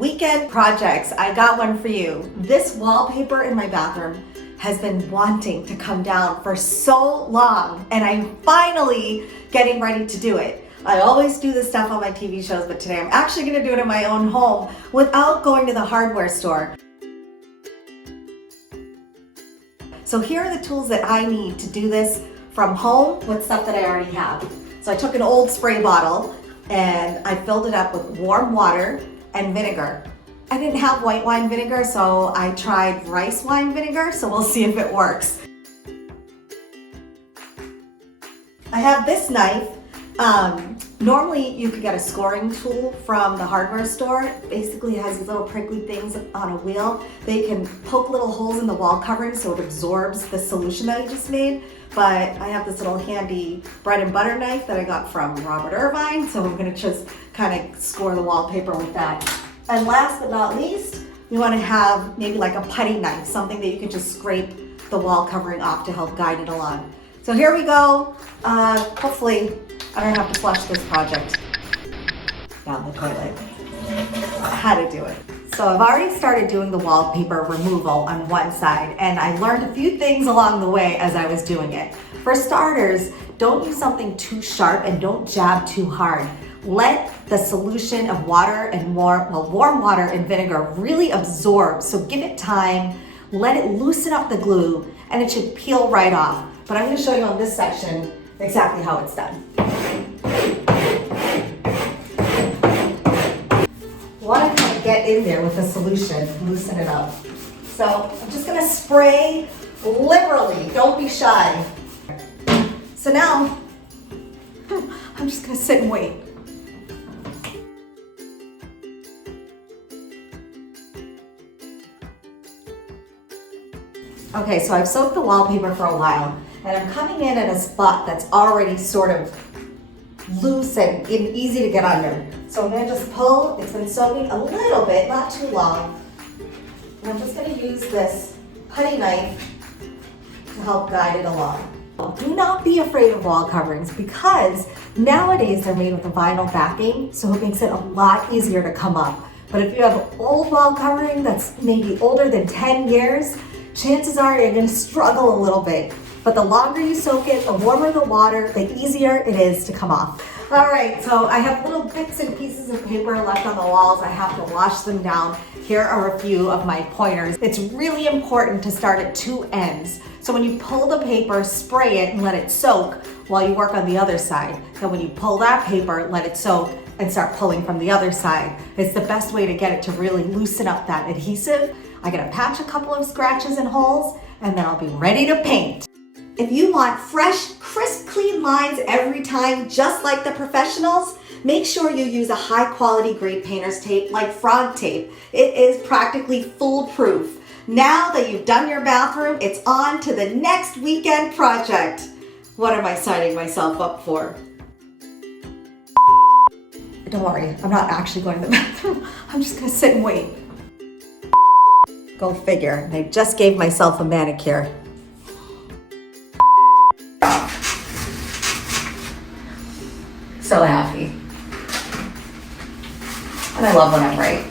Weekend projects, I got one for you. This wallpaper in my bathroom has been wanting to come down for so long, and I'm finally getting ready to do it. I always do this stuff on my TV shows, but today I'm actually gonna do it in my own home without going to the hardware store. So here are the tools that I need to do this from home with stuff that I already have. So I took an old spray bottle and I filled it up with warm water and vinegar. I didn't have white wine vinegar, so I tried rice wine vinegar, so we'll see if it works. I have this knife. Normally you could get a scoring tool from the hardware store. It basically has these little prickly things on a wheel. They can poke little holes in the wall covering so it absorbs the solution that I just made. But I have this little handy bread and butter knife that I got from Robert Irvine, so I'm gonna just kind of score the wallpaper with that. And last but not least, you want to have maybe like a putty knife, something that you can just scrape the wall covering off to help guide it along. So here we go. Hopefully I don't have to flush this project down the toilet. How to do it. So I've already started doing the wallpaper removal on one side, and I learned a few things along the way as I was doing it. For starters, don't use something too sharp and don't jab too hard. Let the solution of water and warm water and vinegar really absorb. So give it time, let it loosen up the glue, and it should peel right off. But I'm going to show you on this section exactly how it's done. You want to kind of get in there with the solution, loosen it up. So I'm just going to spray liberally. Don't be shy. So now I'm just going to sit and wait. Okay, so I've soaked the wallpaper for a while, and I'm coming in at a spot that's already sort of loose and easy to get under. So I'm gonna just pull. It's been soaking a little bit, not too long. And I'm just gonna use this putty knife to help guide it along. Do not be afraid of wall coverings because nowadays they're made with a vinyl backing, so it makes it a lot easier to come up. But if you have old wall covering that's maybe older than 10 years, chances are you're going to struggle a little bit. But the longer you soak it, the warmer the water, the easier it is to come off. All right, so I have little bits and pieces of paper left on the walls. I have to wash them down. Here are a few of my pointers. It's really important to start at two ends. So when you pull the paper, spray it and let it soak while you work on the other side. Then when you pull that paper, let it soak and start pulling from the other side. It's the best way to get it to really loosen up that adhesive. I'm gonna patch a couple of scratches and holes, and then I'll be ready to paint. If you want fresh, crisp, clean lines every time, just like the professionals, make sure you use a high-quality grade painter's tape like Frog Tape. It is practically foolproof. Now that you've done your bathroom, it's on to the next weekend project. What am I signing myself up for? Don't worry, I'm not actually going to the bathroom. I'm just gonna sit and wait. Go figure. I just gave myself a manicure. So happy. And I love when I'm right.